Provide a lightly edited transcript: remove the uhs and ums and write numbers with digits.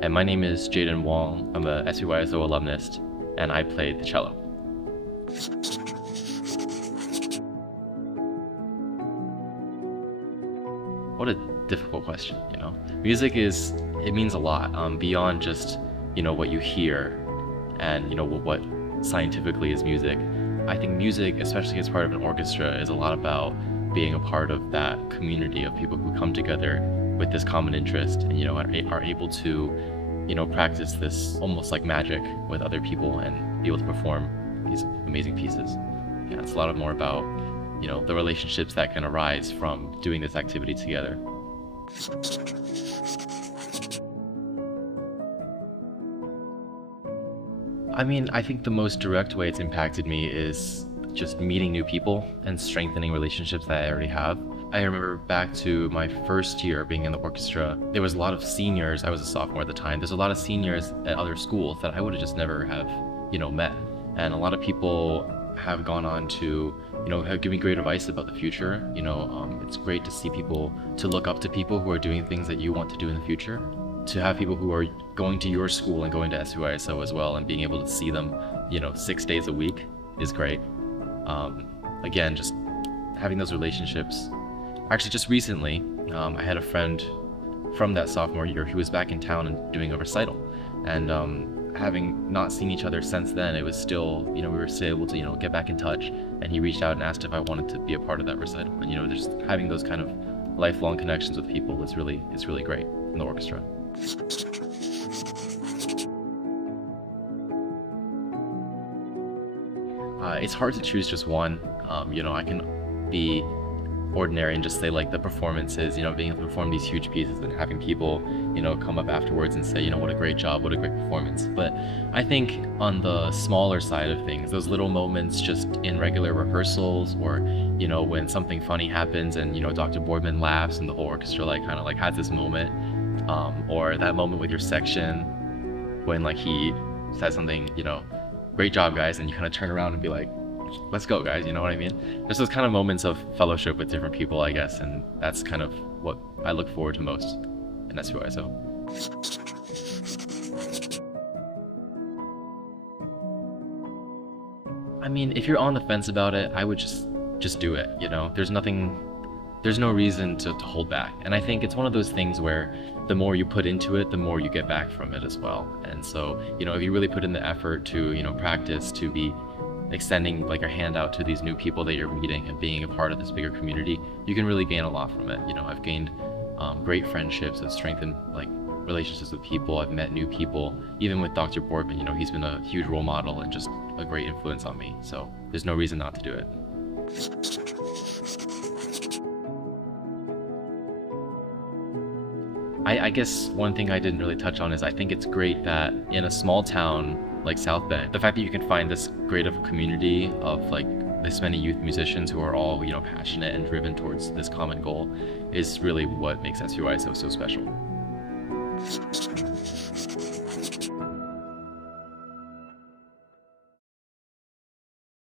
And my name is Jayden Wang. I'm a SBYSO alumnus, and I played the cello. What a difficult question, you know? Music it means a lot, beyond just, what you hear and, what scientifically is music. I think music, especially as part of an orchestra, is a lot about being a part of that community of people who come together with this common interest and, are able to, practice this almost like magic with other people and be able to perform these amazing pieces. Yeah, it's a lot more about, the relationships that can arise from doing this activity together. I think the most direct way it's impacted me is just meeting new people and strengthening relationships that I already have. I remember back to my first year being in the orchestra, there was a lot of seniors. I was a sophomore at the time. There's a lot of seniors at other schools that I would have just never have, met. And a lot of people have gone on to, have given me great advice about the future. It's great to see people, to look up to people who are doing things that you want to do in the future. To have people who are going to your school and going to SBYSO as well and being able to see them, 6 days a week is great. Again, just having those relationships. Actually, just recently, I had a friend from that sophomore year who was back in town and doing a recital. And having not seen each other since then, it was still, we were still able to, get back in touch. And he reached out and asked if I wanted to be a part of that recital. And, just having those kind of lifelong connections with people is really great in the orchestra. It's hard to choose just one. I can be ordinary and just say like the performances, being able to perform these huge pieces and having people, come up afterwards and say, what a great job, what a great performance. But I think on the smaller side of things, those little moments just in regular rehearsals or, when something funny happens and, Dr. Boardman laughs and the whole orchestra has this moment, or that moment with your section when he says something, great job guys, and you kind of turn around and be like, let's go guys, you know what I mean? There's those kind of moments of fellowship with different people, I guess, and that's kind of what I look forward to most in SBYSO. If you're on the fence about it, I would just do it, there's no reason to hold back. And I think it's one of those things where the more you put into it, the more you get back from it as well. And so, if you really put in the effort to, practice, to be extending your hand out to these new people that you're meeting and being a part of this bigger community, you can really gain a lot from it. I've gained great friendships and strengthened relationships with people. I've met new people, even with Dr. Boardman, he's been a huge role model and just a great influence on me. So there's no reason not to do it. I guess one thing I didn't really touch on is I think it's great that in a small town like South Bend, the fact that you can find this great of a community of this many youth musicians who are all, passionate and driven towards this common goal is really what makes SBYSO so special.